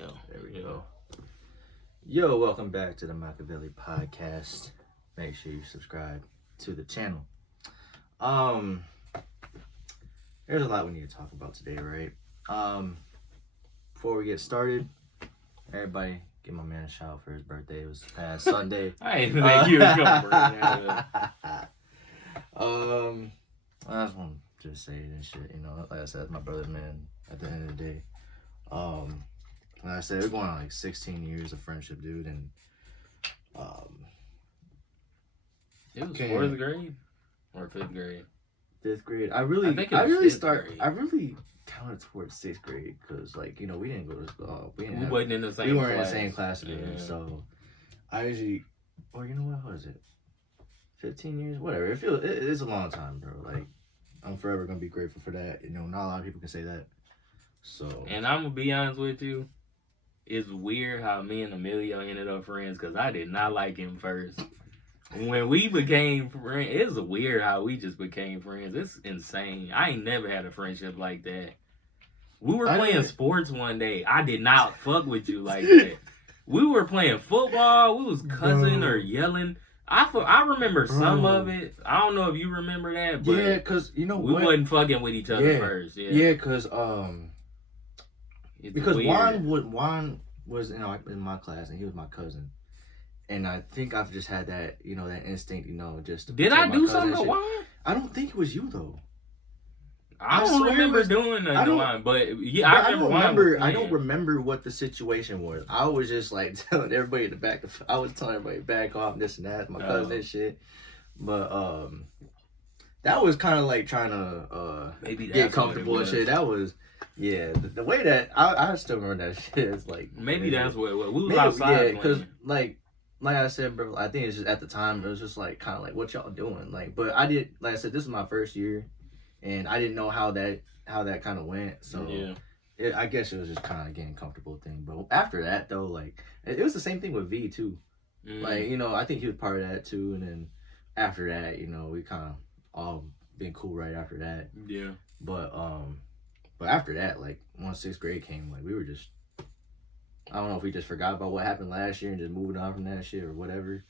go. There we go. Yo, welcome back to the Mackaveli Podcast. Make sure you subscribe to the channel. There's a lot we need to talk about today, right? Before we get started, everybody give my man a shout out for his birthday. It was past Sunday. I didn't think you was gonna bring that up. I just want to just say it and shit, you know. Like I said, my brother, man, at the end of the day. Like I said, we're going on like 16 years of friendship, dude, and It was 4th grade or 5th grade. 5th grade. I I really think it was 5th grade. I really counted towards 6th grade because, like, you know, we didn't go to school. We weren't in the same. We weren't class. in the same class together. Yeah. So I usually, or you know what was it? 15 years, whatever. It's a long time, bro. Like, I'm forever gonna be grateful for that. You know, not a lot of people can say that. So. And I'm gonna be honest with you, it's weird how me and Emilio ended up friends because I did not like him first. When we became friends, it's weird how we just became friends. It's insane. I ain't never had a friendship like that. We were playing sports one day. I did not fuck with you like that. We were playing football. We was cussing or yelling. I remember some of it. I don't know if you remember that, but yeah, cause you know we wasn't fucking with each other first. Yeah, cause Juan was in my class and he was my cousin, and I think I've just had that, you know, that instinct, you know, just to did I do something to Juan? I don't think it was you though. I don't remember doing that to Juan, but yeah, I remember. I don't remember what the situation was. I was just like telling everybody to back. I was telling everybody to back off, this and that, my cousin and shit. But that was kind of like trying to maybe get comfortable and shit. That was. Yeah, the way that I still remember that shit is like maybe that's what it was. We was outside, because like I said, bro. I think it's just at the time it was just like kind of like what y'all doing, like. But I did, like I said, this is my first year, and I didn't know how that kind of went. So yeah, I guess it was just kind of getting comfortable thing. But after that though, like it was the same thing with V too. Like, you know, I think he was part of that too, and then after that, you know, we kind of all been cool right after that. Yeah, But after that, like, once 6th grade came, like, we were just, I don't know if we just forgot about what happened last year and just moving on from that shit or whatever.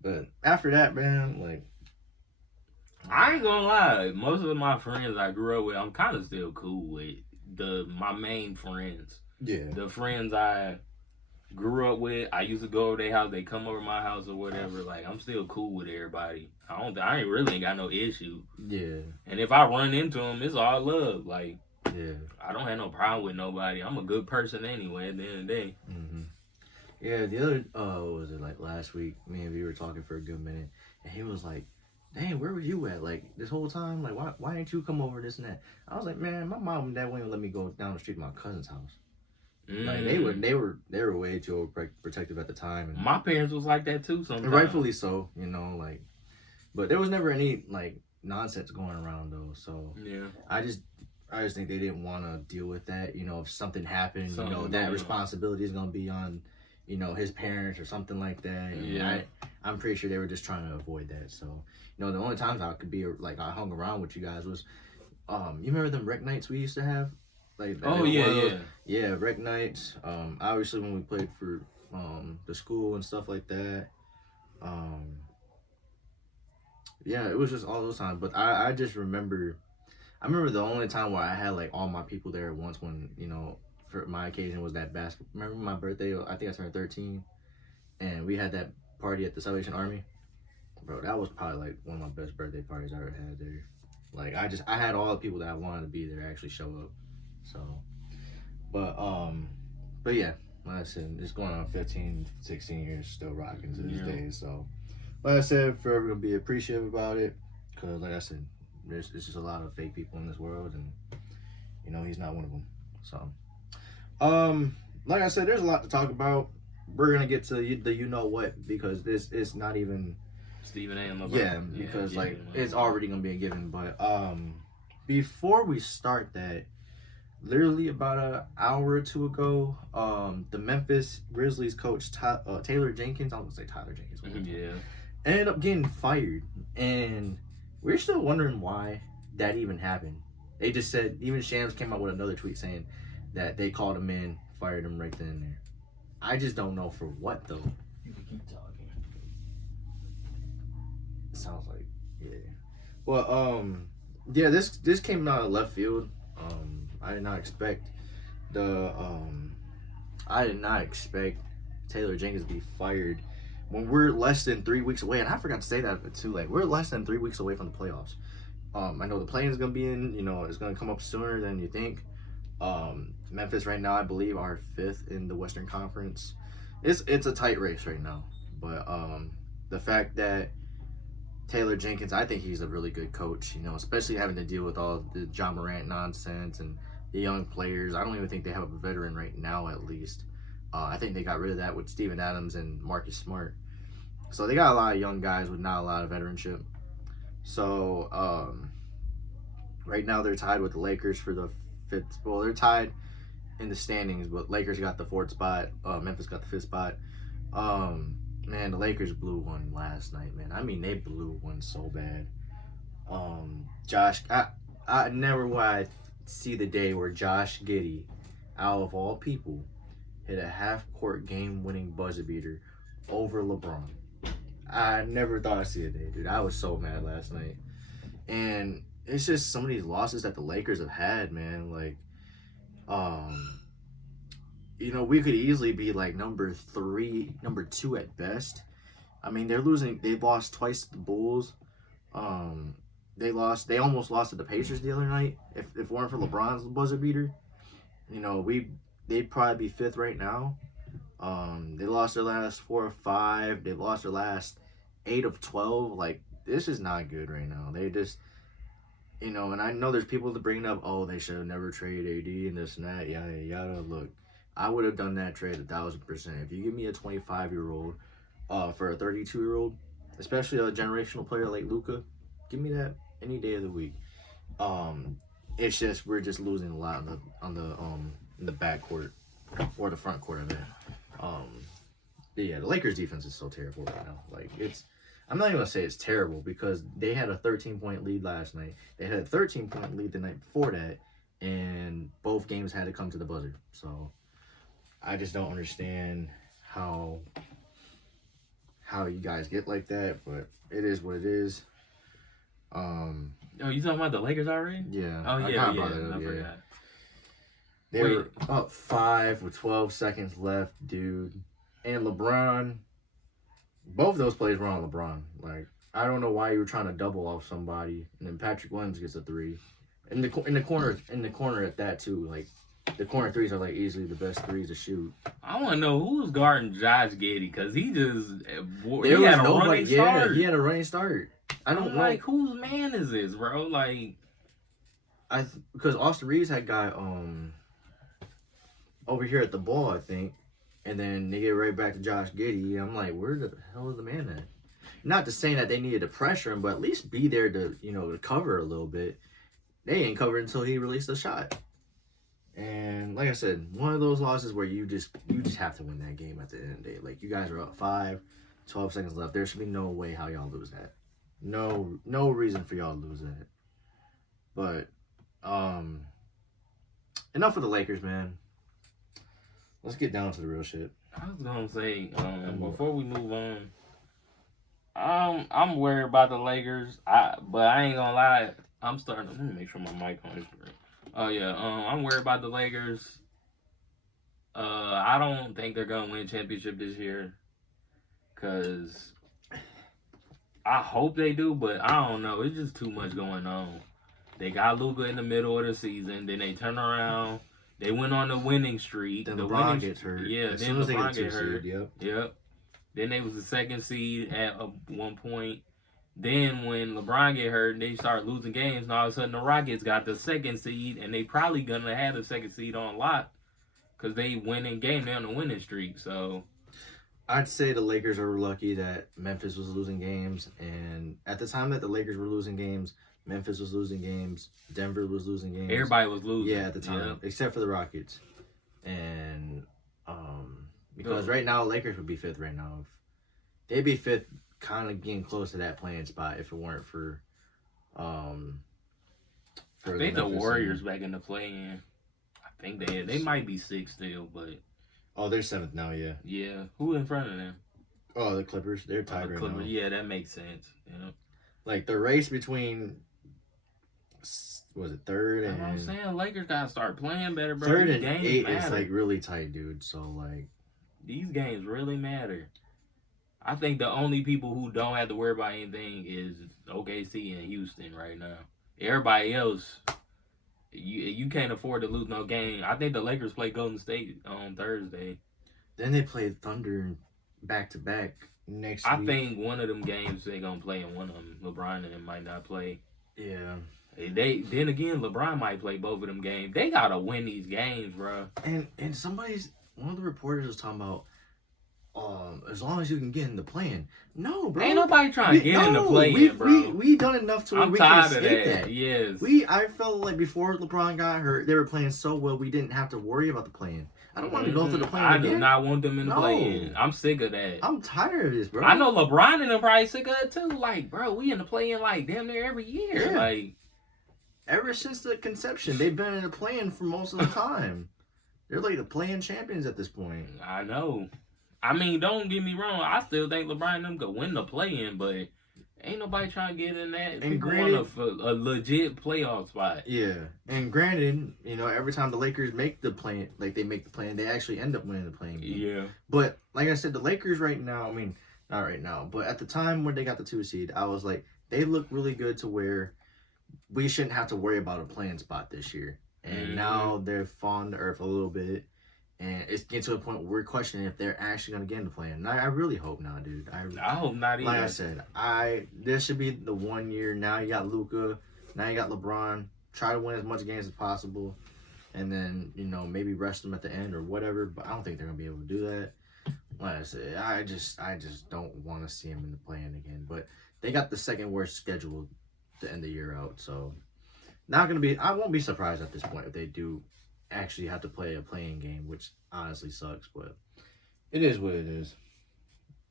But after that, man, like, I ain't gonna lie. Most of my friends I grew up with, I'm kind of still cool with. My main friends. Yeah. The friends I grew up with, I used to go over their house, they come over my house or whatever. Like, I'm still cool with everybody. I ain't really got no issue. Yeah. And if I run into them, it's all love. Like, yeah, I don't have no problem with nobody. I'm a good person anyway at the end of the day. Mm-hmm. Yeah, the other, what was it, like last week, me and V were talking for a good minute, and he was like, dang, where were you at, like, this whole time? Like, why didn't you come over, this and that? I was like, man, my mom and dad wouldn't let me go down the street to my cousin's house. Like, they were way too overprotective at the time. And my parents was like that too sometimes. Rightfully so, you know, like, but there was never any, like, nonsense going around, though, so. Yeah. I just think they didn't want to deal with that. You know, if something happened, you know, that responsibility is going to be on, you know, his parents or something like that. And yeah. I'm pretty sure they were just trying to avoid that. So, you know, the only times I could be, like, I hung around with you guys was, you remember them rec nights we used to have? Like, yeah, rec nights. Obviously when we played for the school and stuff like that. Yeah, it was just all those times. But I just remember... I remember the only time where I had like all my people there at once when, you know, for my occasion was that basketball. Remember my birthday? I think I turned 13, and we had that party at the Salvation Army. Bro, that was probably like one of my best birthday parties I ever had there. Like I had all the people that I wanted to be there actually show up. So, but yeah, like I said, it's going on 15, 16 years, still rocking to this day. So, like I said, forever gonna be appreciative about it, cause like I said, there's just a lot of fake people in this world, and you know he's not one of them. So, like I said, there's a lot to talk about. We're gonna get to the you know what, because this is not even Stephen A. Yeah, because like it's already gonna be a given. But before we start that, literally about an hour or two ago, the Memphis Grizzlies coach Taylor Jenkins, I was gonna say Tyler Jenkins, ended up getting fired, and we're still wondering why that even happened. They just said, even Shams came out with another tweet saying that they called him in fired him right then and there. I just don't know for what though. You can keep talking. Sounds like Well, yeah, this came out of left field. I did not expect Taylor Jenkins to be fired when we're less than 3 weeks away. And I forgot to say that too. Like, we're less than 3 weeks away from the playoffs. I know the play is gonna be in. It's gonna come up sooner than you think. Memphis right now, I believe, are 5th in the Western Conference. It's a tight race right now. But the fact that Taylor Jenkins, I think he's a really good coach, especially having to deal with all the John Morant nonsense and the young players. I don't even think they have a veteran right now, at least. I think they got rid of that with Steven Adams and Marcus Smart. So they got a lot of young guys with not a lot of veteranship. So right now they're tied with the Lakers for the 5th. Well, they're tied in the standings, but Lakers got the 4th spot. Memphis got the 5th spot. Man, the Lakers blew one last night, man. I mean, they blew one so bad. Josh, I never would see the day where Josh Giddey, out of all people, hit a half-court game-winning buzzer beater over LeBron. I never thought I'd see a day, dude. I was so mad last night. And it's just some of these losses that the Lakers have had, man. Like, we could easily be like number 2 at best. I mean, they've lost twice to the Bulls. They almost lost to the Pacers the other night. If it weren't for LeBron's buzzer beater, they'd probably be 5th right now. They lost their last 4 or 5. They lost their last 8 of 12. Like, this is not good right now. They just, and I know there's people that bring up, oh, they should have never traded AD and this and that, yada, yada. Look, I would have done that trade 1,000%. If you give me a 25-year-old for a 32-year-old, especially a generational player like Luka, give me that any day of the week. It's just we're just losing a lot in the backcourt or the front court of it. Yeah, the Lakers defense is so terrible right now. Like, I'm not even gonna say it's terrible because they had a 13-point lead last night. They had a 13-point lead the night before that, and both games had to come to the buzzer. So I just don't understand how you guys get like that, but it is what it is. Oh, you talking about the Lakers already? Yeah. Oh, yeah. I forgot. They were up 5 with 12 seconds left, dude. And LeBron, both of those plays were on LeBron. Like, I don't know why you were trying to double off somebody, and then Patrick Williams gets a 3. In the corner at that too. Like, the corner threes are like easily the best threes to shoot. I want to know who's guarding Josh Giddey because he had a running start. He had a running start. I don't know. Like, whose man is this, bro? Like, because Austin Reeves had got over here at the ball, I think, and then they get right back to Josh Giddey. I'm like, where the hell is the man at? Not to say that they needed to pressure him, but at least be there to to cover a little bit. They ain't covered until he released the shot. And like I said, one of those losses where you just have to win that game at the end of the day. Like, you guys are up 5, 12 seconds left. There should be no way how y'all lose that. No reason for y'all to lose that. But enough of the Lakers, man. Let's get down to the real shit. I was gonna say, before we move on, I'm worried about the Lakers. But I ain't gonna lie, I'm starting. Let me make sure my mic on is great. Oh yeah, I'm worried about the Lakers. I don't think they're gonna win a championship this year, cause I hope they do, but I don't know. It's just too much going on. They got Luka in the middle of the season, then they turn around. They went on the winning streak. Then LeBron gets hurt. Yeah, as then LeBron gets hurt. Yep. Then they was the 2nd seed at one point. Then when LeBron get hurt, they start losing games, and all of a sudden the Rockets got the 2nd seed, and they probably gonna have the 2nd seed on lock because they winning game. They're on the winning streak. So I'd say the Lakers are lucky that Memphis was losing games, and at the time that the Lakers were losing games, Memphis was losing games, Denver was losing games. Everybody was losing. Yeah, at the time, except for the Rockets. And because right now Lakers would be 5th right now. They'd be 5th, kind of getting close to that playing spot if it weren't for I think the Warriors back in the play-in. I I think they might be 6th still, but they're 7th now. Yeah. Yeah. Who in front of them? Oh, the Clippers. They're tied right now. Yeah, that makes sense. Yeah. Like the race between, was it 3rd and? I'm saying Lakers gotta start playing better, bro. 3rd and 8th is like really tight, dude. So like, these games really matter. I think the only people who don't have to worry about anything is OKC and Houston right now. Everybody else, you can't afford to lose no game. I think the Lakers play Golden State on Thursday. Then they play Thunder back to back next week. I think one of them games they gonna play, and one of them LeBron and them might not play. Yeah. Then again, LeBron might play both of them games. They gotta win these games, bro. And one of the reporters was talking about, as long as you can get in the play-in. No, bro. Ain't nobody trying to get in the play-in, bro. We done enough to where we can escape that. Yes. I felt like before LeBron got hurt, they were playing so well we didn't have to worry about the play-in. I don't want to go through the play-in again. I do not want them in the play-in. I'm sick of that. I'm tired of this, bro. I know LeBron and them probably sick of it too. Like, bro, we in the play-in like damn near every year. Yeah. Like, ever since the conception, they've been in the play-in for most of the time. They're like the play-in champions at this point. I know. I mean, don't get me wrong. I still think LeBron and them could win the play-in, but ain't nobody trying to get in that. And people want a legit playoff spot. Yeah. And granted, every time the Lakers make the play-in, they actually end up winning the play-in game. Yeah. But like I said, the Lakers right now, I mean, not right now, but at the time when they got the 2 seed, I was like, they look really good to where we shouldn't have to worry about a playing spot this year. And now they're falling to earth a little bit. And it's getting to a point where we're questioning if they're actually going to get in the play. And I really hope not, dude. I hope not either. Like I said, this should be the 1 year. Now you got Luka. Now you got LeBron. Try to win as much games as possible. And then, maybe rest them at the end or whatever. But I don't think they're going to be able to do that. Like I said, I just don't want to see them in the play-in again. But they got the second worst schedule to end the year out. So, I won't be surprised at this point if they do actually have to play a playing game, which honestly sucks, but it is what it is.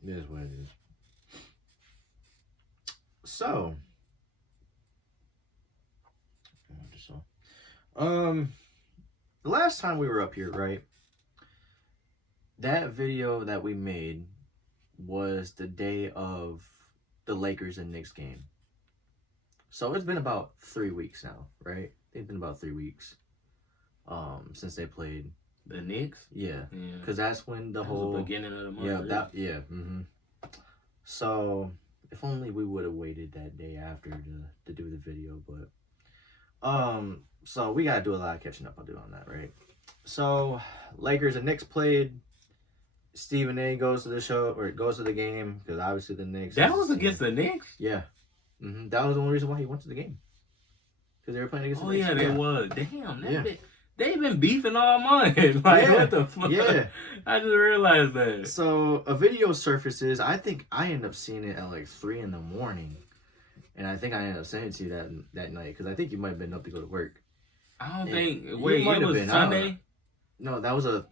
It is what it is. So, the last time we were up here, right? That video that we made was the day of the Lakers and Knicks game. So it's been about 3 weeks now, right? It's been about 3 weeks. Since they played the Knicks, yeah, because that's when the whole beginning of the month. So if only we would have waited that day after to do the video, but so we gotta do a lot of catching up. I'll do on that, right? So Lakers and Knicks played. Stephen A goes to the show or goes to the game because obviously the Knicks. That was against the Knicks. Yeah, that was the only reason why he went to the game because they were playing against the Knicks. Oh yeah, they was. Damn, they've been beefing all month. What the fuck? Yeah. I just realized that. So, a video surfaces. I think I ended up seeing it at like 3 in the morning. And I think I ended up sending it to you that night. Because I think you might have been up to go to work. I don't think... Wait, it was Sunday? No, that was a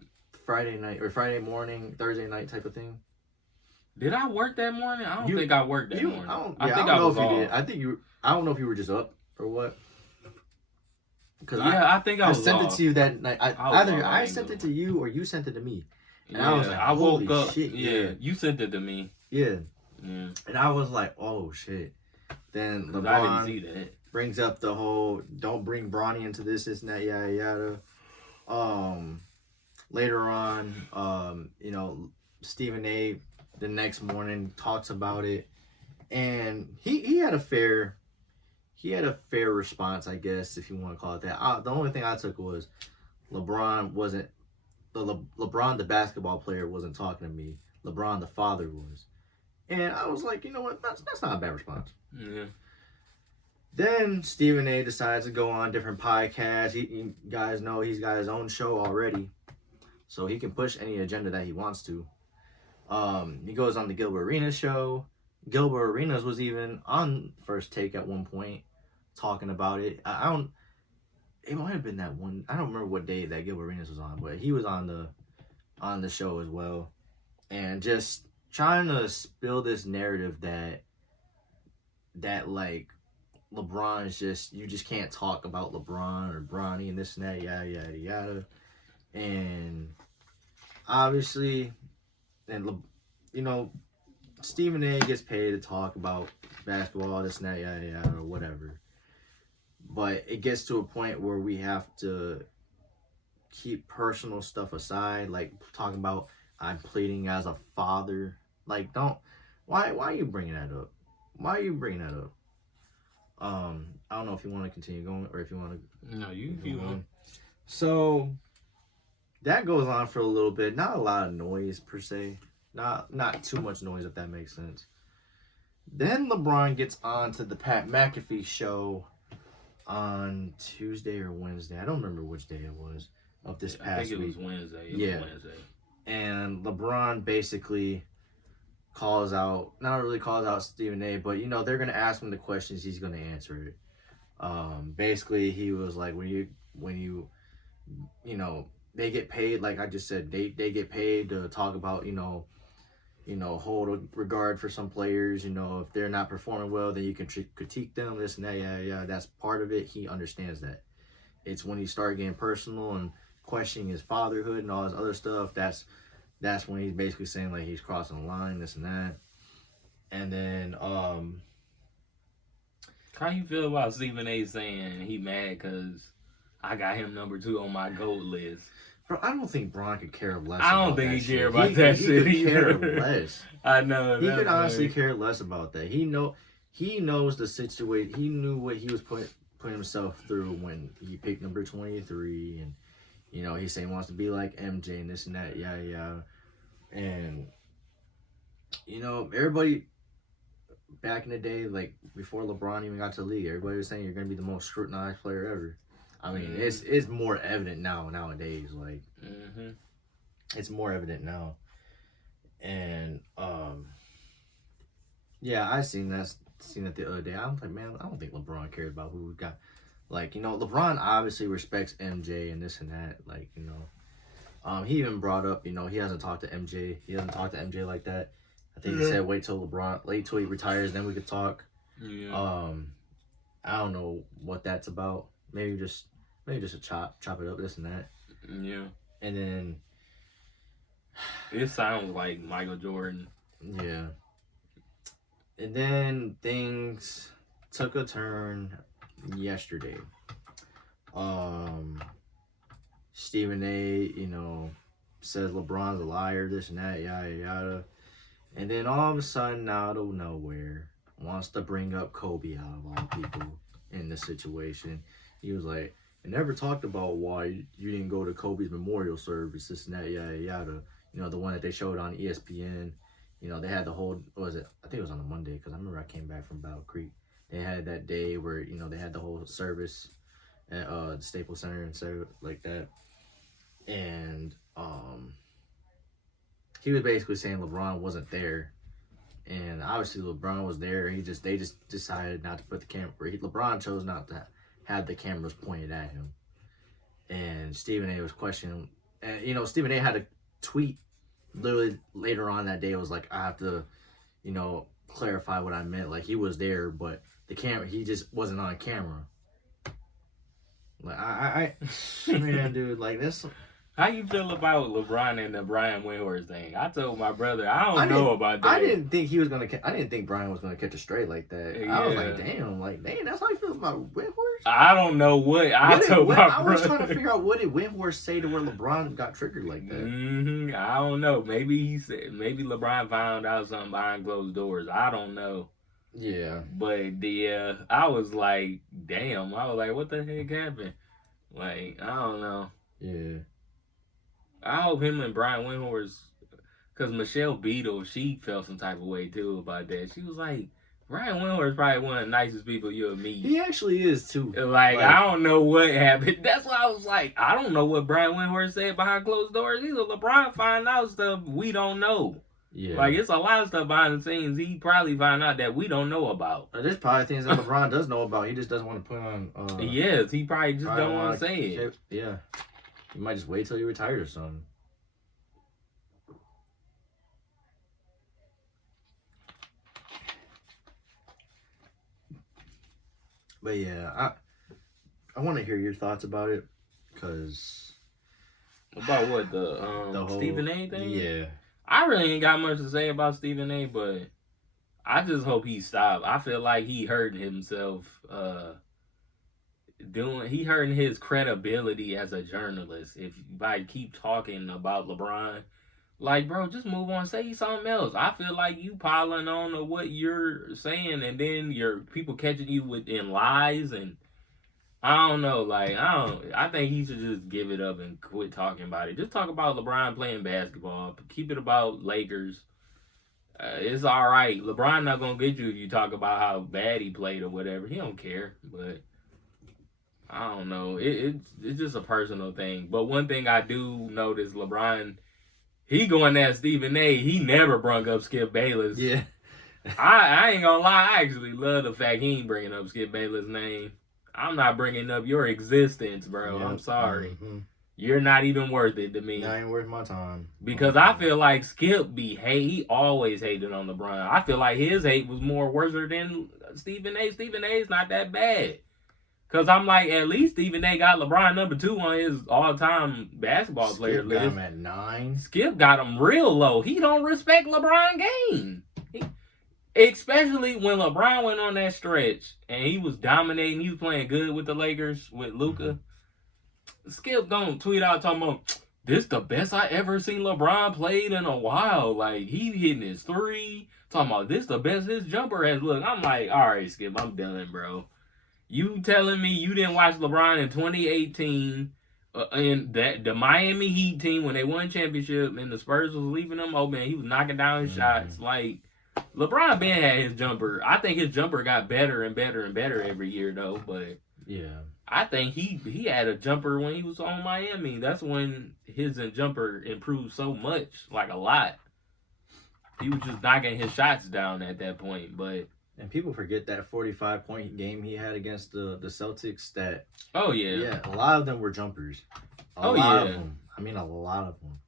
Friday night. Or Friday morning, Thursday night type of thing. Did I work that morning? I don't think I worked that morning. I think I don't know if you did. I don't know if you were just up or what. I think I sent it to you that night. Either I sent it to you or you sent it to me. And I was like, I woke up. Shit, yeah, you sent it to me. Yeah. And I was like, oh shit. Then LeBron I didn't see that. Brings up the whole don't bring Bronny into this and that, yada yada. Later on, Stephen A. the next morning talks about it, and he had a fair response, I guess, if you want to call it that. The only thing I took was LeBron the basketball player wasn't talking to me. LeBron the father was. And I was like, you know what? That's not a bad response. Yeah. Then Stephen A. decides to go on different podcasts. You guys know he's got his own show already. So he can push any agenda that he wants to. He goes on the Gilbert Arenas show. Gilbert Arenas was even on First Take at one point talking about it. It might have been that one. I don't remember what day that Gilbert Arenas was on, but he was on the show as well. And just trying to spill this narrative that like LeBron is you just can't talk about LeBron or Bronny and this and that, yada, yada, yada. And obviously, Stephen A gets paid to talk about basketball, this and that, yada, yada, or whatever. But it gets to a point where we have to keep personal stuff aside, like talking about I'm pleading as a father. Like, why are you bringing that up? Why are you bringing that up? I don't know if you want to continue going or if you want to. No, you want. So that goes on for a little bit. Not a lot of noise per se. Not too much noise, if that makes sense. Then LeBron gets on to the Pat McAfee show on Tuesday or Wednesday. I don't remember which day it was of this past week. I think it was Wednesday. Wednesday. And LeBron basically not really calls out Stephen A, but they're gonna ask him the questions, he's gonna answer it. Basically he was like, when you they get paid, like I just said, they get paid to talk about hold a regard for some players. If they're not performing well, then you can critique them, this and that, yeah, that's part of it. He understands that. It's when he started getting personal and questioning his fatherhood and all this other stuff, that's when he's basically saying like he's crossing the line, this and that. And then how you feel about Stephen A saying he mad because I got him number 2 on my GOAT list? Bro, I don't think Bron could care less. I don't think he care about that shit. He could care less. I know. He could honestly care less about that. He knows the situation. He knew what he was putting himself through when he picked number 23, and he's saying he wants to be like MJ and this and that, yeah. And everybody back in the day, like before LeBron even got to the league, everybody was saying you're gonna be the most scrutinized player ever. I mean, it's more evident nowadays. Like, it's more evident now. And yeah, I seen it the other day. I'm like, man, I don't think LeBron cares about who we got. Like, LeBron obviously respects MJ and this and that. Like, he even brought up, he hasn't talked to MJ. He doesn't talk to MJ like that. I think he said wait till he retires, then we could talk. Yeah. I don't know what that's about. Maybe just a chop it up, this and that. Yeah. And then it sounds like Michael Jordan. Yeah. And then things took a turn yesterday. Stephen A, says LeBron's a liar, this and that, yada yada. And then all of a sudden, out of nowhere, wants to bring up Kobe out of all people in this situation. He was like, I never talked about why you didn't go to Kobe's memorial service, this and that, yada yada. The one that they showed on ESPN. They had the whole, I think it was on a Monday, because I remember I came back from Battle Creek. They had that day where, they had the whole service at the Staples Center and stuff like that. And he was basically saying LeBron wasn't there. And obviously LeBron was there. They just decided not to put the camera, LeBron chose not to have the cameras pointed at him. And Stephen A was questioning, and Stephen A had a tweet literally later on that day. It was like, I have to, clarify what I meant. Like, he was there, but the camera, he just wasn't on camera. Like, man, dude, like this. How you feel about LeBron and the Brian Windhorst thing? I told my brother, I don't know about that. I didn't think Brian was gonna catch a straight like that. Yeah. I was like, damn, that's how you feel about Windhorst? I don't know what I told my brother. I was trying to figure out, what did Windhorst say to where LeBron got triggered like that? I don't know. Maybe LeBron found out something behind closed doors. I don't know. Yeah. But yeah, I was like, damn. I was like, what the heck happened? Like, I don't know. Yeah. I hope him and Brian Windhorst, because Michelle Beadle, she felt some type of way too about that. She was like, Brian Windhorst probably one of the nicest people you'll meet. He actually is too. Like, I don't know what happened. That's why I was like, I don't know what Brian Windhorst said behind closed doors either. LeBron find out stuff we don't know. Yeah. Like, it's a lot of stuff behind the scenes he probably found out that we don't know about. There's probably things that LeBron does know about. He just doesn't want to put on. Yes, he probably just don't want to say it. Yeah. You might just wait till he retires or something. But yeah, I want to hear your thoughts about it, cause about what the whole Stephen A thing. Yeah, I really ain't got much to say about Stephen A, but I just hope he stopped. I feel like he hurting himself. He hurting his credibility as a journalist. If I keep talking about LeBron, like, bro, just move on, say something else. I feel like you piling on to what you're saying, and then your people catching you in lies, and I don't know. Like, I think he should just give it up and quit talking about it. Just talk about LeBron playing basketball. Keep it about Lakers. It's all right. LeBron not gonna get you if you talk about how bad he played or whatever. He don't care, but. I don't know. It's just a personal thing. But one thing I do notice, LeBron, he going at Stephen A. He never brung up Skip Bayless. Yeah. I ain't gonna lie. I actually love the fact he ain't bringing up Skip Bayless' name. I'm not bringing up your existence, bro. Yep. I'm sorry. Mm-hmm. You're not even worth it to me. I ain't worth my time. Because I feel like Skip he always hated on LeBron. I feel like his hate was more worse than Stephen A. Stephen A.'s not that bad. Because I'm like, at least Stephen A. got LeBron number 2 on his all-time basketball player list. Skip got him at 9. Skip got him real low. He don't respect LeBron game. Especially when LeBron went on that stretch and he was dominating. He was playing good with the Lakers, with Luka. Mm-hmm. Skip gonna tweet out talking about, this the best I ever seen LeBron played in a while. Like, he hitting his 3. Talking about, this the best his jumper has looked. I'm like, all right, Skip, I'm done, bro. You telling me you didn't watch LeBron in 2018 and the Miami Heat team when they won championship and the Spurs was leaving them open, he was knocking down his shots. Like, LeBron Ben had his jumper. I think his jumper got better and better and better every year, though. But yeah, I think he had a jumper when he was on Miami. That's when his jumper improved so much, like a lot. He was just knocking his shots down at that point, but... And people forget that 45-point game he had against the Celtics. That oh yeah, yeah, a lot of them were jumpers. A lot of them. I mean, a lot of them.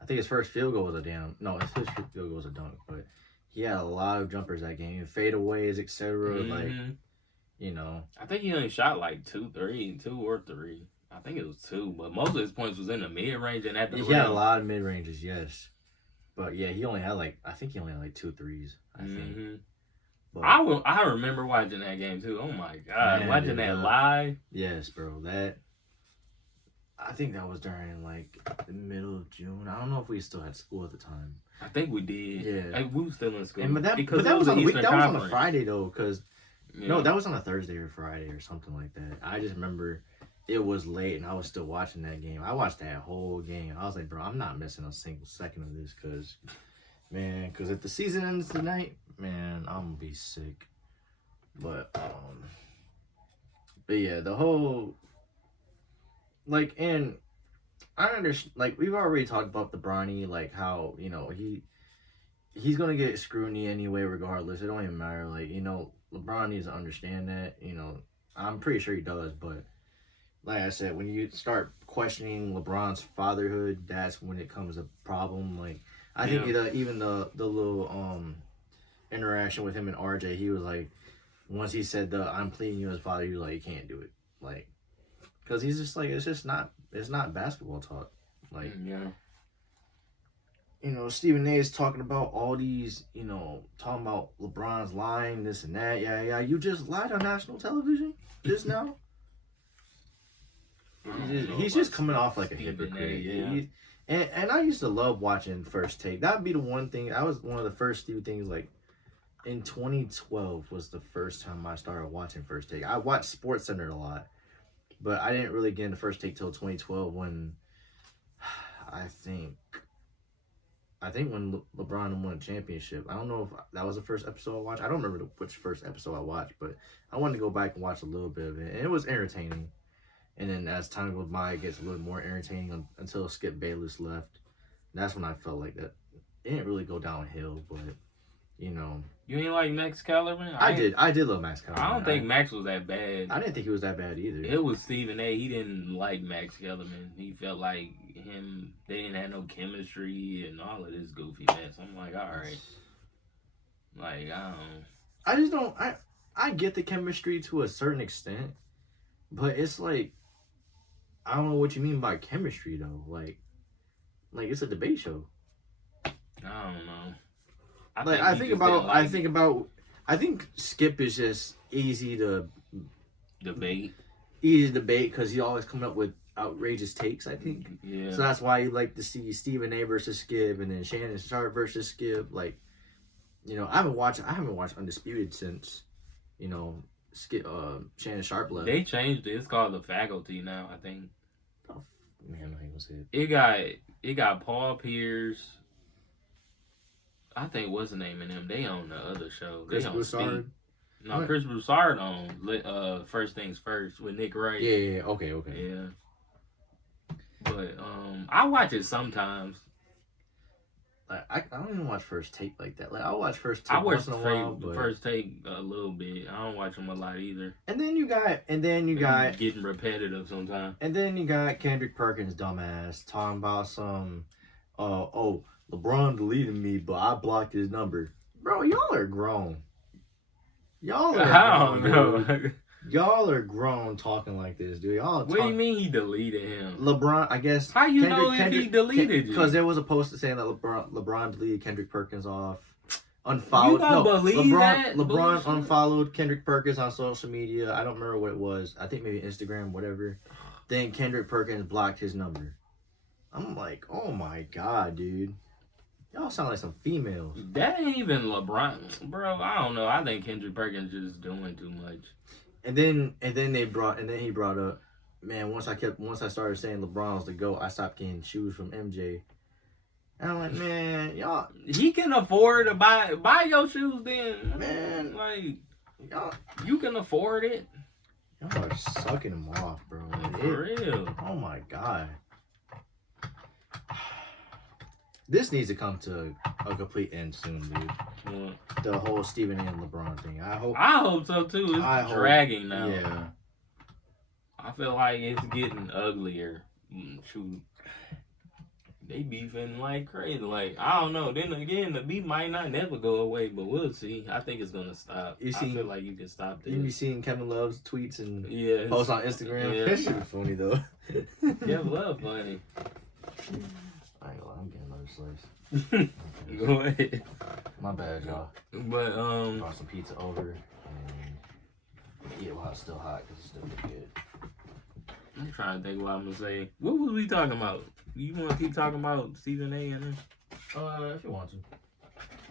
I think his first field goal was his first field goal was a dunk, but he had a lot of jumpers that game, fadeaways, etc. Mm-hmm. Like, you know, I think he only shot like 2 or 3. I think it was 2, but most of his points was in the mid range and at the rim. He had a lot of mid ranges, yes, but yeah, he only had like 2 threes. I think. But I remember watching that game too. Oh my god, man, watching that live. Yes, bro. I think that was during like the middle of June. I don't know if we still had school at the time. I think we did. Yeah, like, we were still in school. But that was on a week. That was on a Friday though, because no, that was on a Thursday or Friday or something like that. I just remember it was late and I was still watching that game. I watched that whole game. I was like, bro, I'm not missing a single second of this because if the season ends tonight, man, I'm gonna be sick. But yeah, the whole and I understand. Like, we've already talked about the Bronny, like how he's gonna get scrutiny anyway, regardless. It don't even matter. Like, LeBron needs to understand that. I'm pretty sure he does, but like I said, when you start questioning LeBron's fatherhood, that's when it comes a problem. Like. I think even the little interaction with him and RJ, he was like, once he said I'm pleading you as father, he was like, you can't do it, like, because he's just like, it's not basketball talk, like, Stephen A. is talking about all these, talking about LeBron's lying, this and that, yeah, you just lied on national television just now. He's just coming off like a hypocrite. Yeah. And I used to love watching First Take. That would be the one thing. That was one of the first few things, like, in 2012 was the first time I started watching First Take. I watched SportsCenter a lot, but I didn't really get into First Take till 2012 when I think when LeBron won a championship. I don't know if that was the first episode I watched. I don't remember which first episode I watched, but I wanted to go back and watch a little bit of it. And it was entertaining. And then as time goes by, it gets a little more entertaining until Skip Bayless left. That's when I felt like that it didn't really go downhill, but You ain't like Max Kellerman? I did love Max Kellerman. I don't think Max was that bad. I didn't think he was that bad either. It was Stephen A. He didn't like Max Kellerman. He felt like they didn't have no chemistry and all of this goofy mess. I'm like, all right. Like, I don't. I just don't. I get the chemistry to a certain extent, but it's like, I don't know what you mean by chemistry though. Like it's a debate show. I don't know. I think Skip is just easy to debate. Easy to debate because he always coming up with outrageous takes. I think. Yeah. So that's why you like to see Stephen A. versus Skip, and then Shannon Sharp versus Skip. Like, you know, I haven't watched Undisputed since, you know, Skip Shannon Sharp left. They changed it. It's called The Faculty now, I think. Oh man, I'm not even gonna say it. It got Paul Pierce. I think what's the name of them? They own the other show. Chris Broussard. No, what? Chris Broussard on First Things First with Nick Wright. Yeah. Okay. Yeah. But I watch it sometimes. Like I don't even watch First Take like that. Like I'll watch First Take. I watch First Take a little bit. I don't watch them a lot either. And then you got getting repetitive sometimes. And then you got Kendrick Perkins, dumbass, talking about some, LeBron deleted me, but I blocked his number. Bro, y'all are grown. Y'all are grown talking like this, dude. What do you mean he deleted him? LeBron, I guess. How you know if he deleted you? Because there was a post saying that LeBron deleted Kendrick Perkins off. Unfollowed. You don't believe that? LeBron unfollowed Kendrick Perkins on social media. I don't remember what it was. I think maybe Instagram, whatever. Then Kendrick Perkins blocked his number. I'm like, oh my god, dude. Y'all sound like some females. That ain't even LeBron, bro. I don't know. I think Kendrick Perkins just doing too much. And then he brought up, man. Once I started saying LeBron was the GOAT, I stopped getting shoes from MJ. And I'm like, man, y'all. He can afford to buy your shoes, then, man. Like, y'all, you can afford it. Y'all are sucking him off, bro. For real. Oh my god. This needs to come to a complete end soon, dude. Yeah. The whole Stephen A. and LeBron thing. I hope so too. It's dragging now. Yeah. I feel like it's getting uglier. Shoot. They beefing like crazy. Like, I don't know. Then again, the beef might not never go away, but we'll see. I think it's gonna stop. I feel like you can stop this. You be seeing Kevin Love's tweets and posts on Instagram? Yeah. That shit be funny though. Kevin Love funny. I'm getting another slice. Go ahead. My bad, y'all. But brought some pizza over and eat it while it's still hot because it's still good. I'm trying to think what I'm gonna say. What was we talking about? You want to keep talking about Stephen A. and them? If you want to.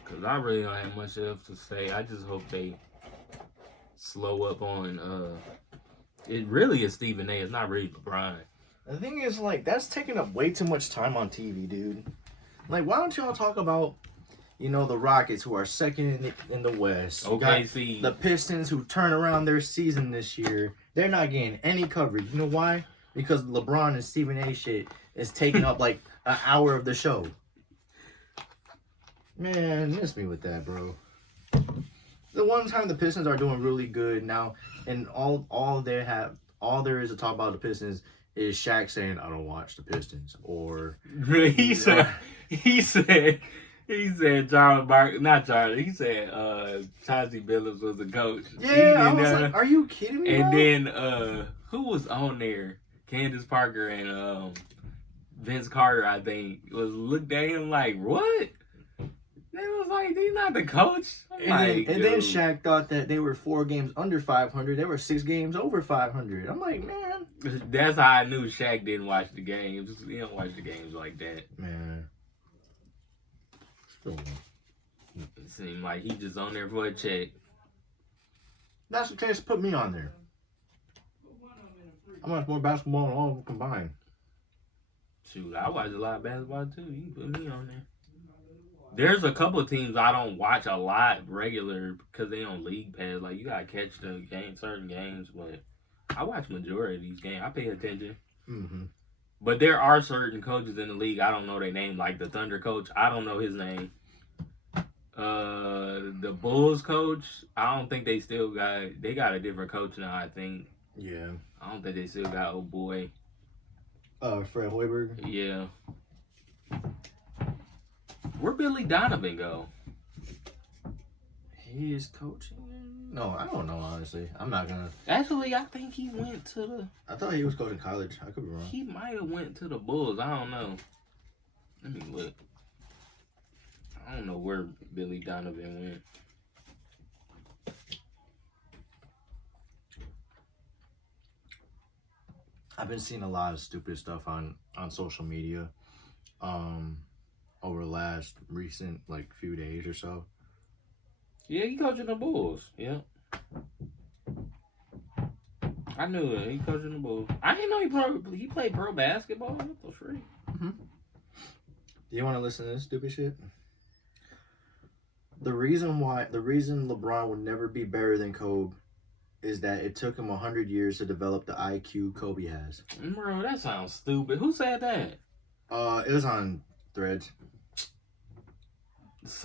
Cause I really don't have much else to say. I just hope they slow up on. It really is Stephen A. It's not really LeBron. The thing is, like, that's taking up way too much time on TV, dude. Like, why don't y'all talk about, you know, the Rockets who are second in the West? Okay, see. The Pistons who turn around their season this year. They're not getting any coverage. You know why? Because LeBron and Stephen A. shit is taking up, like, an hour of the show. Man, miss me with that, bro. The one time the Pistons are doing really good now, and all there is to talk about the Pistons is Shaq saying, I don't watch the Pistons. Or he said Charles Barkley, not Charlie, he said Chauncey Billups was the coach. Yeah, I was like, are you kidding me? And bro? then who was on there? Candace Parker and Vince Carter, I think, was looked at him like, what? They was like, he's not the coach. And then Shaq thought that they were 4 games under 500. They were 6 games over 500. I'm like, man. That's how I knew Shaq didn't watch the games. He don't watch the games like that. Man. Still It seemed like he just on there for a check. That's the chance to put me on there. I watch more basketball than all of them combined. Shoot, I watch a lot of basketball too. You can put me on there. There's a couple of teams I don't watch a lot regular because they on league pass. Like, you gotta catch the game, certain games, but I watch majority of these games. I pay attention. Mm-hmm. But there are certain coaches in the league I don't know their name. Like the Thunder coach, I don't know his name. The Bulls coach, I don't think they got a different coach now. I think. Yeah. I don't think they still got old boy. Fred Hoiberg. Yeah. Where Billy Donovan go? He is coaching. No, I don't know, honestly. I'm not gonna. Actually, I think he went to the. I thought he was coaching college. I could be wrong. He might have went to the Bulls. I don't know. Let me look. I don't know where Billy Donovan went. I've been seeing a lot of stupid stuff on social media over the last recent few days or so. Yeah, he coaching the Bulls. Yeah. I knew it. He coaching the Bulls. I didn't know he played pro basketball. What the freak? Mm-hmm. Do you want to listen to this stupid shit? The reason LeBron would never be better than Kobe is that it took him 100 years to develop the IQ Kobe has. Bro, that sounds stupid. Who said that? It was on Threads. Just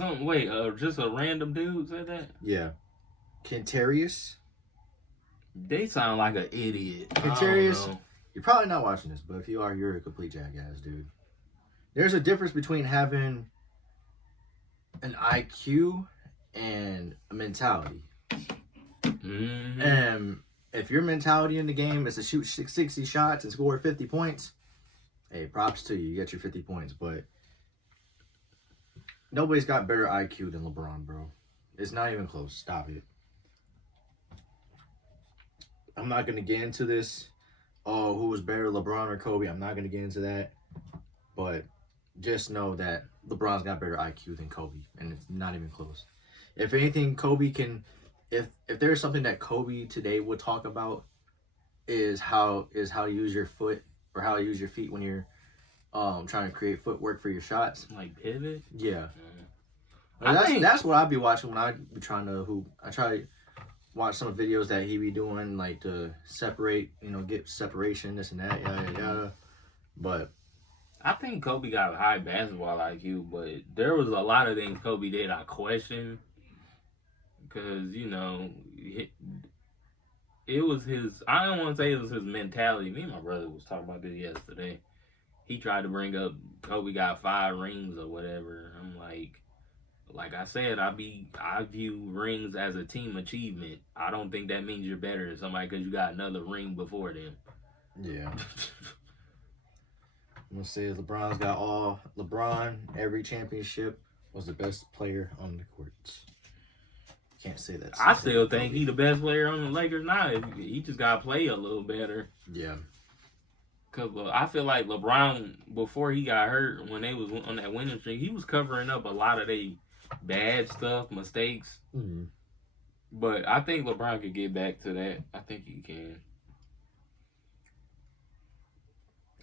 a random dude said that? Yeah. Kentarius. They sound like an idiot. Kentarius, you're probably not watching this, but if you are, you're a complete jackass, dude. There's a difference between having an IQ and a mentality. Mm-hmm. And if your mentality in the game is to shoot 60 shots and score 50 points, hey, props to you. You get your 50 points, but nobody's got better IQ than LeBron, bro. It's not even close. Stop it. I'm not going to get into this. Oh, who was better, LeBron or Kobe? I'm not going to get into that. But just know that LeBron's got better IQ than Kobe, and it's not even close. If anything, Kobe can... If there's something that Kobe today would talk about is how to use your foot or how to use your feet when you're trying to create footwork for your shots. Like pivot? Yeah. That's what I'd be watching when I'd be trying to hoop. I try to watch some videos that he be doing, like to separate, get separation, this and that, yada yada. But I think Kobe got a high basketball IQ, but there was a lot of things Kobe did I questioned. Because, it was his, I don't want to say it was his mentality. Me and my brother was talking about this yesterday. He tried to bring up Kobe got 5 rings or whatever. I'm like I said, I view rings as a team achievement. I don't think that means you're better than somebody because you got another ring before them. Yeah. I'm going to say LeBron, every championship, was the best player on the courts. Can't say that. I still think he the best player on the Lakers now. He just got to play a little better. Yeah. Because I feel like LeBron, before he got hurt, when they was on that winning streak, he was covering up a lot of their bad stuff, mistakes. Mm-hmm. But I think LeBron could get back to that. I think he can.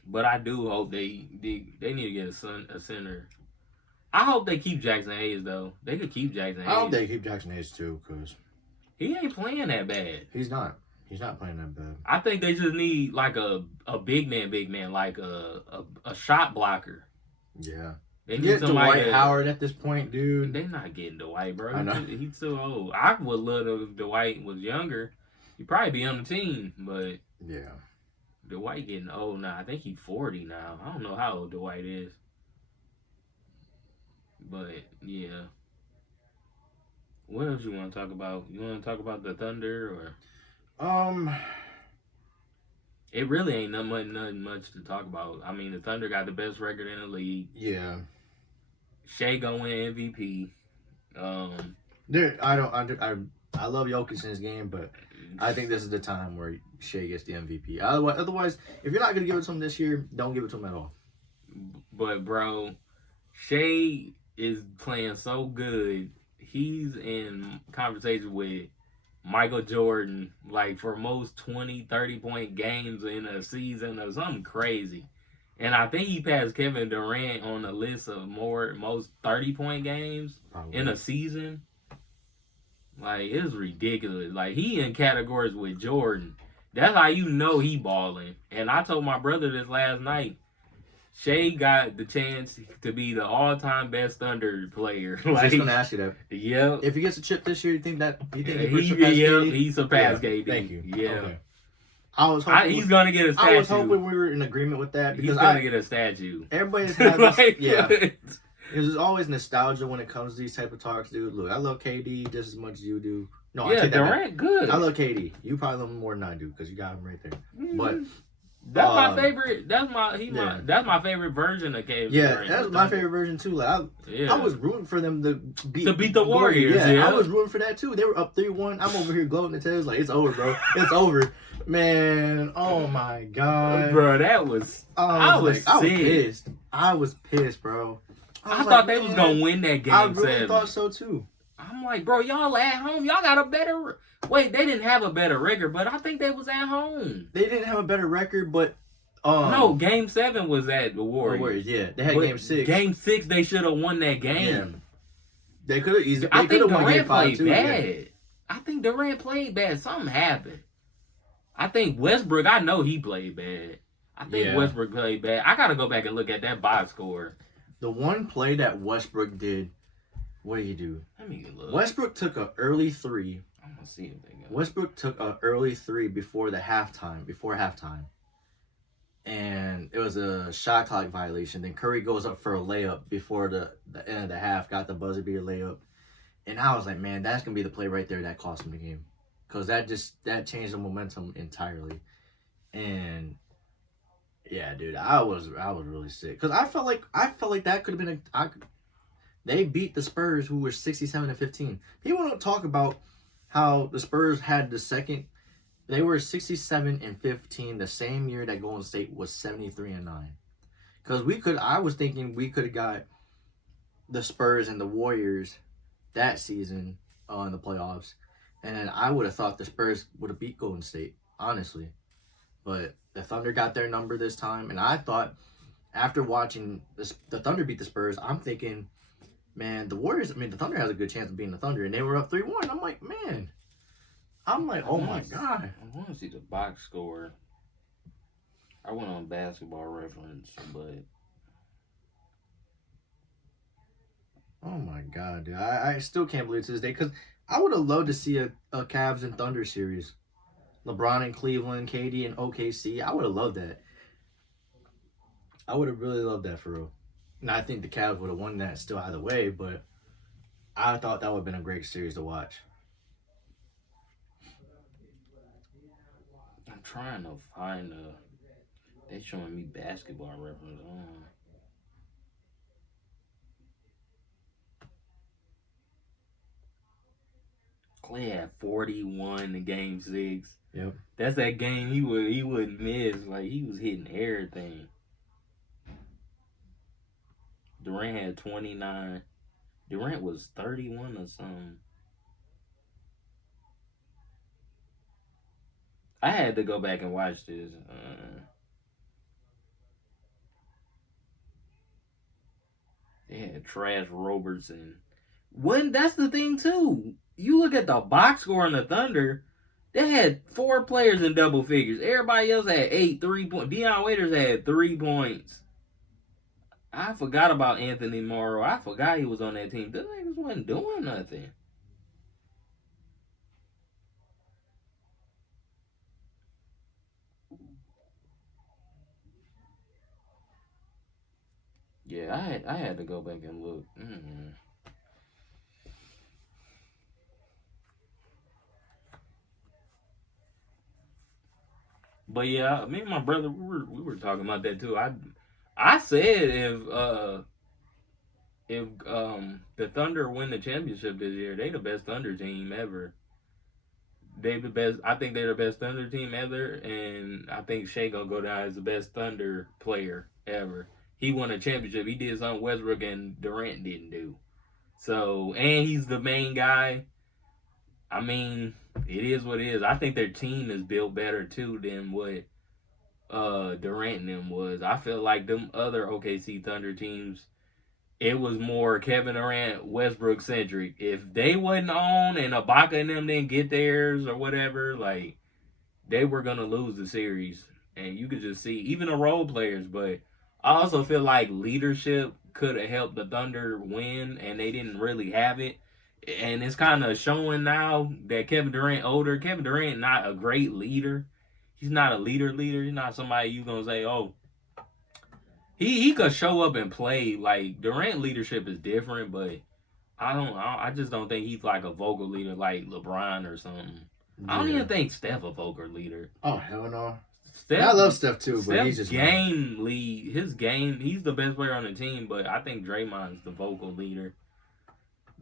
But I do hope they need to get a center. I hope they keep Jackson Hayes, though. They could keep Jackson Hayes. I hope they keep Jackson Hayes, too, because he ain't playing that bad. He's not. He's not playing that bad. I think they just need, like, a big man, like a shot blocker. Yeah. They need get Dwight Howard at this point, dude. They're not getting Dwight, bro. I know. He's too old. I would love if Dwight was younger. He'd probably be on the team, but yeah. Dwight getting old now. I think he's 40 now. I don't know how old Dwight is. But, yeah. What else you want to talk about? You want to talk about the Thunder or? It really ain't nothing much to talk about. I mean, the Thunder got the best record in the league. Yeah. Shea gonna win MVP. I love Jokic in his game, but I think this is the time where Shea gets the MVP. Otherwise, if you're not gonna give it to him this year, don't give it to him at all. But bro, Shea is playing so good. He's in conversation with Michael Jordan, like for most 20, 30-point games in a season or something crazy. And I think he passed Kevin Durant on the list of most 30-point games in a season. Like, it's ridiculous. Like, he in categories with Jordan. That's how you know he balling. And I told my brother this last night. Shea got the chance to be the all-time best Thunder player. I was just going to ask you that. Yeah. If he gets a chip this year, you think he surpassed KD? Thank you. Yeah. Okay. I was hoping he's going to get a statue. I was hoping we were in agreement with that. Because he's going to get a statue. Everybody's had this. Yeah. There's always nostalgia when it comes to these type of talks, dude. Look, I love KD just as much as you do. No, yeah, Durant good. I love KD. You probably love him more than I do because you got him right there. But that's my favorite. That's my favorite version of Kevin Durant. Yeah, that's my favorite version too. Like I was rooting for them to beat the Warriors. Yeah, I was rooting for that too. They were up 3-1. I'm over here gloating the tails like it's over, bro. It's over, man. Oh my god, bro, that was. I was pissed. I was pissed, bro. I thought they was gonna win that game. I really thought so too. I'm like, bro, y'all at home. Y'all got a better. Wait, they didn't have a better record, but I think they was at home. They didn't have a better record, but no, Game 7 was at the Warriors. The Warriors, yeah, they had Game 6. Game 6, they should have won that game. Yeah. They could have easily. I think won Durant played too, bad. Yeah. I think Durant played bad. Something happened. I think Westbrook. I know he played bad. I think Westbrook played bad. I gotta go back and look at that box score. The one play that Westbrook did. What did he do? Let me look. Westbrook took an early 3. I'm gonna see if they got. Westbrook took an early 3 before halftime. And it was a shot clock violation. Then Curry goes up for a layup before the end of the half, got the buzzer beater layup. And I was like, man, that's going to be the play right there that cost him the game. Because that changed the momentum entirely. And yeah, dude, I was really sick. Because I felt like that could have been they beat the Spurs, who were 67-15. People don't talk about how the Spurs had the second. They were 67-15 the same year that Golden State was 73-9. Because I was thinking we could have got the Spurs and the Warriors that season in the playoffs, and I would have thought the Spurs would have beat Golden State, honestly. But the Thunder got their number this time, and I thought after watching the Thunder beat the Spurs, I'm thinking, man, the Thunder has a good chance of beating the Thunder, and they were up 3-1. I'm like, man. Oh my god. I want to see the box score. I went on Basketball Reference, but. Oh my god, dude. I still can't believe it to this day, because I would have loved to see a Cavs and Thunder series. LeBron in Cleveland, KD in OKC. I would have loved that. I would have really loved that for real. And I think the Cavs would have won that still either way, but I thought that would have been a great series to watch. I'm trying to find they showing me Basketball Reference on. Clay had 41 in Game 6. Yep. That's that game he wouldn't miss. Like, he was hitting everything. Durant had 29. Durant was 31 or something. I had to go back and watch this. They had Trash Robertson. That's the thing, too. You look at the box score on the Thunder, they had 4 players in double figures. Everybody else had 8 3-point. Deion Waiters had 3 points. I forgot about Anthony Morrow. I forgot he was on that team. Those niggas wasn't doing nothing. Yeah, I had to go back and look. But yeah, me and my brother, we were talking about that too. I said if the Thunder win the championship this year, they the best Thunder team ever. They the best. I think they're the best Thunder team ever, and I think Shea gonna go down as the best Thunder player ever. He won a championship. He did something Westbrook and Durant didn't do. So, and he's the main guy. I mean, it is what it is. I think their team is built better too than what Durant and them was. I feel like them other OKC Thunder teams, it was more Kevin Durant, Westbrook centric. If they wasn't on and Ibaka and them didn't get theirs or whatever, like, they were gonna lose the series. And you could just see even the role players. But I also feel like leadership could have helped the Thunder win, and they didn't really have it. And it's kind of showing now that Kevin Durant older. Kevin Durant not a great leader. He's not a leader. He's not somebody you gonna say, oh, he could show up and play. Like, Durant leadership is different, but I just don't think he's like a vocal leader like LeBron or something. Yeah. I don't even think Steph a vocal leader. Oh hell no. Steph, I love Steph too, but he's just game lead. His game, he's the best player on the team, but I think Draymond's the vocal leader.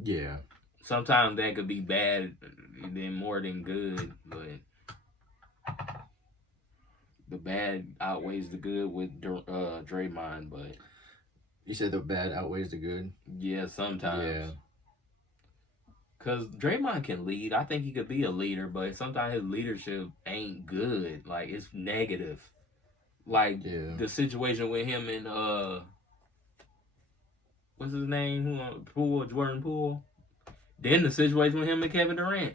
Yeah. Sometimes that could be bad than more than good, but the bad outweighs the good with Draymond. But you said the bad outweighs the good. Yeah, sometimes. Yeah. Cause Draymond can lead. I think he could be a leader, but sometimes his leadership ain't good. Like it's negative. Like the situation with him and what's his name? Jordan Poole. Then the situation with him and Kevin Durant.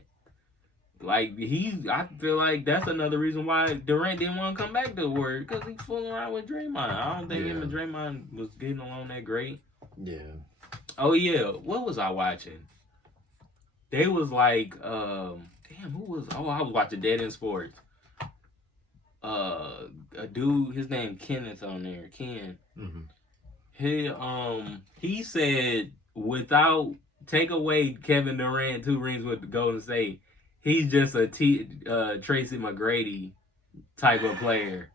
Like I feel like that's another reason why Durant didn't want to come back to the Warriors because he's fooling around with Draymond. I don't think him and Draymond was getting along that great. Yeah. Oh yeah, what was I watching? They was like, who was? Oh, I was watching Dead End Sports. A dude, his name Kenneth on there, Ken. Mm-hmm. He said take away Kevin Durant 2 rings with the Golden State, he's just a Tracy McGrady type of player.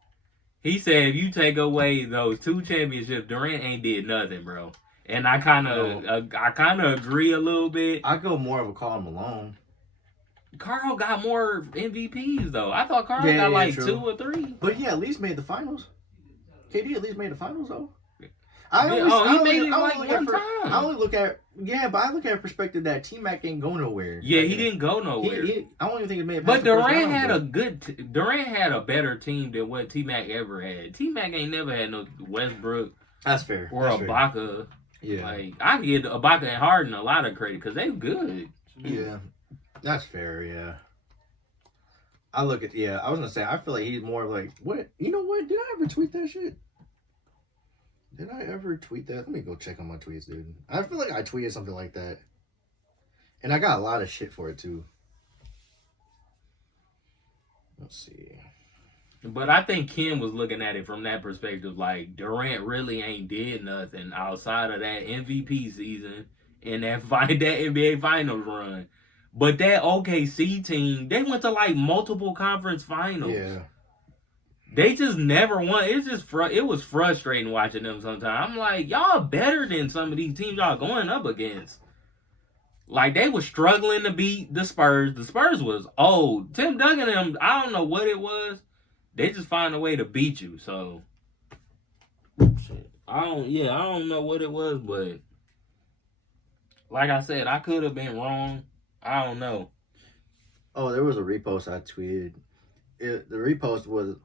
He said if you take away those 2 championships, Durant ain't did nothing, bro. And I kind of agree a little bit. I go more of a Karl Malone. Karl got more MVPs though. I thought Karl got like true. 2 or 3. But he at least made the finals. KD at least made the finals though. He made it like one time. I only look at but I look at a perspective that T-Mac ain't go nowhere. Yeah, he didn't go nowhere. I don't even think he made it. But Durant had Durant had a better team than what T-Mac ever had. T-Mac ain't never had no Westbrook. That's fair. Or Ibaka. Yeah, like I give Ibaka and Harden a lot of credit because they good. Yeah, that's fair. Yeah, I was gonna say I feel like he's more like what? You know what? Did I ever tweet that shit? Did I ever tweet that? Let me go check on my tweets, dude. I feel like I tweeted something like that, and I got a lot of shit for it too. Let's see. But I think Ken was looking at it from that perspective, like Durant really ain't did nothing outside of that MVP season and that NBA Finals run. But that OKC team, they went to like multiple conference finals. Yeah. They just never won. It's just it was frustrating watching them sometimes. I'm like, y'all better than some of these teams y'all going up against. Like, they were struggling to beat the Spurs. The Spurs was old. Tim Duncan and them, I don't know what it was. They just find a way to beat you, so shit. I don't know what it was, but like I said, I could have been wrong. I don't know. Oh, there was a repost I tweeted. The repost was,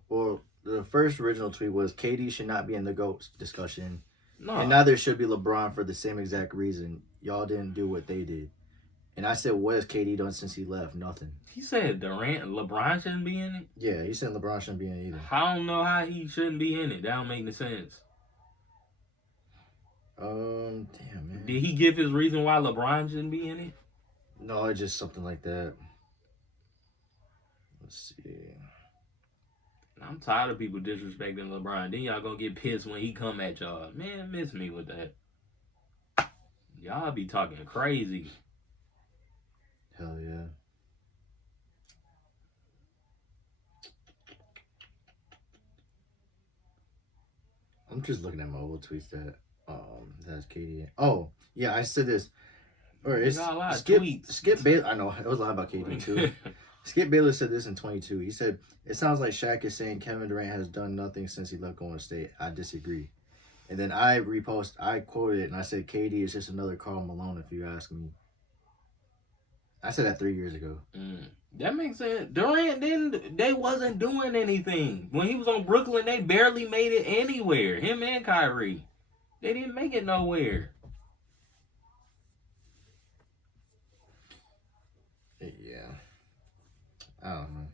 the first original tweet was KD should not be in the GOAT discussion. No. And neither should be LeBron for the same exact reason. Y'all didn't do what they did. And I said, what has KD done since he left? Nothing. He said LeBron shouldn't be in it? Yeah, he said LeBron shouldn't be in it either. I don't know how he shouldn't be in it. That don't make any sense. Damn, man. Did he give his reason why LeBron shouldn't be in it? No, it's just something like that. Let's see. I'm tired of people disrespecting LeBron. Then y'all gonna get pissed when he come at y'all. Man, miss me with that. Y'all be talking crazy. Hell yeah. I'm just looking at my old tweets that's KD. Oh, yeah, I said this. Or it's Skip Bayless. I know, it was a lot about KD too. Skip Bayless said this in 22. He said, it sounds like Shaq is saying Kevin Durant has done nothing since he left Golden State. I disagree. And then I quoted it, and I said, KD is just another Karl Malone, if you ask me. I said that 3 years ago. That makes sense. Durant, they wasn't doing anything. When he was on Brooklyn, they barely made it anywhere. Him and Kyrie. They didn't make it nowhere. Yeah. I don't know.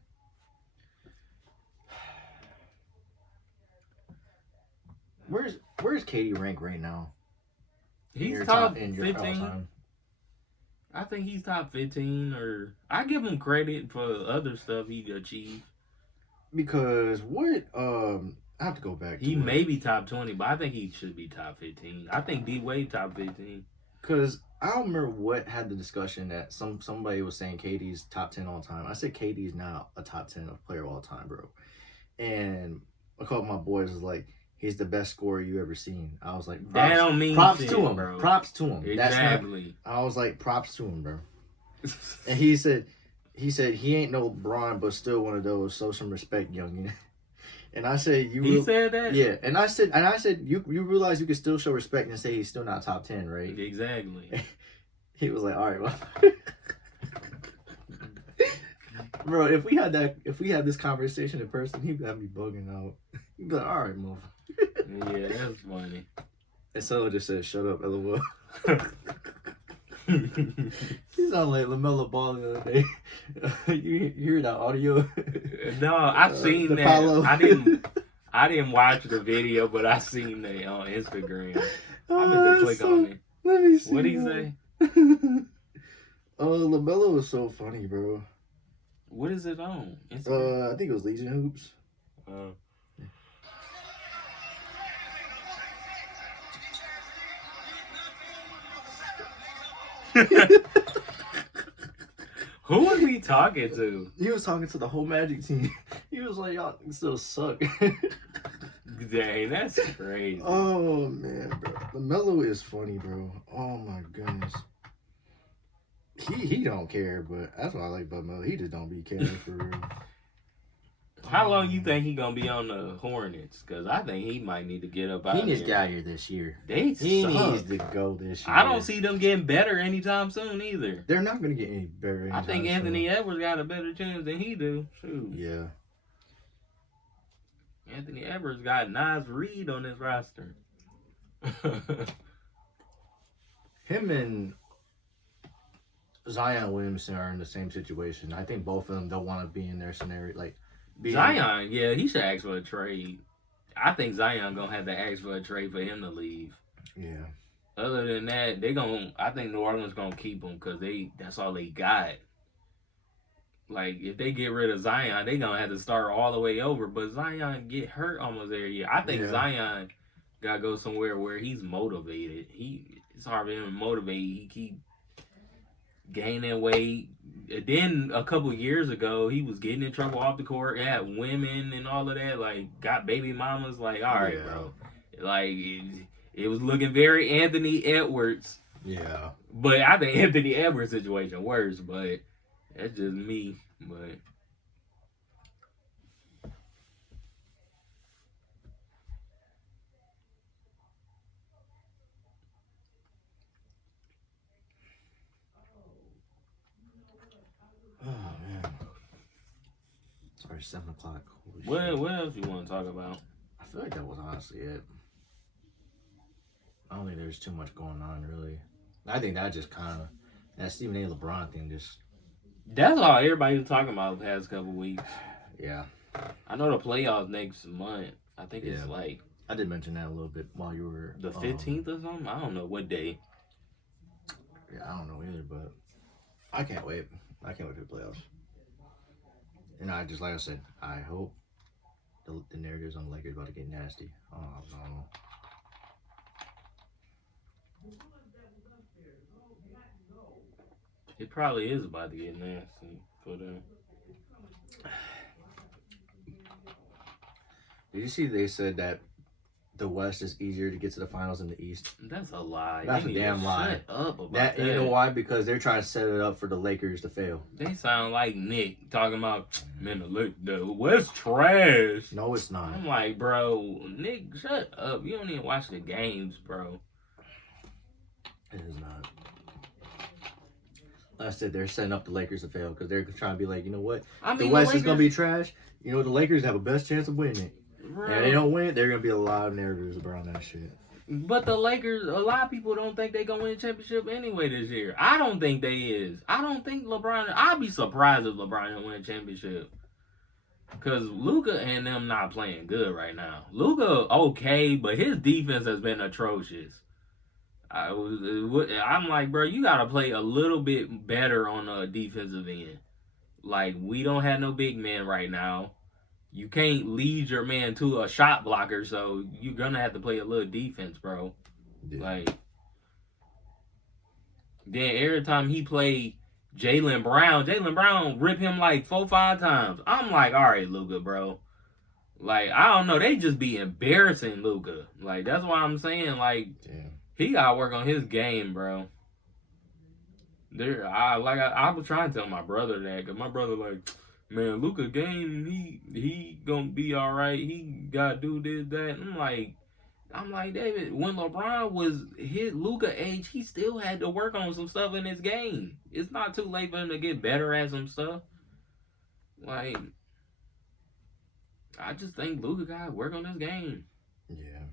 Where's KD rank right now? He's top 15. I think he's top 15, or I give him credit for other stuff he achieved. Because I have to go back. He may be top 20, but I think he should be top 15. I think D Wade top 15. Because I don't remember what had the discussion that somebody was saying KD's top 10 all time. I said KD's not a top 10 player of all time, bro. And a couple of my boys was like, he's the best scorer you ever seen. I was like, that don't mean props shit, to him, bro. Props to him. Exactly. I was like, props to him, bro. And he said he ain't no LeBron, but still one of those. Show some respect, young. And I said, he said that? Yeah. And I said, you realize you can still show respect and say he's still not top 10, right? Exactly. He was like, all right, well. Bro, if we had this conversation in person, he'd have me bugging out. He'd be like, all right, move. Yeah, that's funny. And so just said, shut up, LOL. He sounded like LaMelo Ball the other day. You hear that audio? No, I seen that. Apollo. I didn't watch the video, but I seen that on Instagram. I meant to click on it. Let me see. What'd he say? LaMelo was so funny, bro. What is it on? Instagram? I think it was Legion Hoops. Who was he talking to? He was talking to the whole Magic team. He was like, y'all still suck. Dang, that's crazy. Oh, man, bro. LaMelo is funny, bro. Oh, my goodness. He don't care, but that's what I like about Melo. He just don't be caring for real. How long you think he gonna be on the Hornets? Because I think he might need to get up out. He needs to get out here this year. He needs to go this year. I don't see them getting better anytime soon either. They're not gonna get any better. I think Anthony Edwards got a better chance than he do. Shoot. Yeah. Anthony Edwards got Nas Reed on his roster. Him and Zion Williamson are in the same situation. I think both of them don't want to be in their scenario. Like Zion, yeah, he should ask for a trade. I think Zion gonna have to ask for a trade for him to leave. Yeah. Other than that, I think New Orleans gonna keep him because that's all they got. Like if they get rid of Zion, they gonna have to start all the way over. But Zion get hurt almost every year. I think Zion gotta go somewhere where he's motivated. It's hard for him to motivate. He keep gaining weight. Then a couple years ago, he was getting in trouble off the court, had women and all of that, like got baby mamas. Like, all right, bro. Like it was looking very Anthony Edwards. Yeah. But I think Anthony Edwards' situation worse, but that's just me. But oh man. Sorry, 7 o'clock. what else you want to talk about? I feel like that was honestly it. I don't think there's too much going on really. I think that just kind of that Stephen A. LeBron thing just. That's all everybody's talking about the past couple weeks. Yeah. I know the playoffs next month. I think it's like. I did mention that a little bit while you were. The 15th or something? I don't know what day. Yeah, I don't know either, but I can't wait. I can't wait for the playoffs. And I just, like I said, I hope the narratives on the Lakers about to get nasty. Oh, no. It probably is about to get nasty for them. Did you see they said that the West is easier to get to the finals than the East? That's a lie. That's a damn lie. Shut up about that. You know why? Because they're trying to set it up for the Lakers to fail. They sound like Nick talking about, man, the West trash. No, it's not. I'm like, bro, Nick, shut up. You don't even watch the games, bro. It is not. I said they're setting up the Lakers to fail because they're trying to be like, you know what? The West is going to be trash. You know, the Lakers have a best chance of winning it. Bro. And if they don't win it, there are going to be a lot of narratives around that shit. But the Lakers, a lot of people don't think they're going to win a championship anyway this year. I don't think they is. I don't think LeBron, I'd be surprised if LeBron didn't win a championship. Because Luka and them not playing good right now. Luka, okay, but his defense has been atrocious. I'm like, bro, you got to play a little bit better on the defensive end. Like, we don't have no big man right now. You can't lead your man to a shot blocker, so you're going to have to play a little defense, bro. Yeah. Like, Then every time he played Jaylen Brown rip him like 4-5 times. I'm like, all right, Luka, bro. Like, I don't know. They just be embarrassing Luka. Like, that's why I'm saying, like, he got to work on his game, bro. I was trying to tell my brother that, because my brother, like, man, Luka game, he gonna be all right. He got to do this, that. I'm like, David, when LeBron was his Luka age, he still had to work on some stuff in his game. It's not too late for him to get better at some stuff. Like, I just think Luka got to work on his game. Yeah.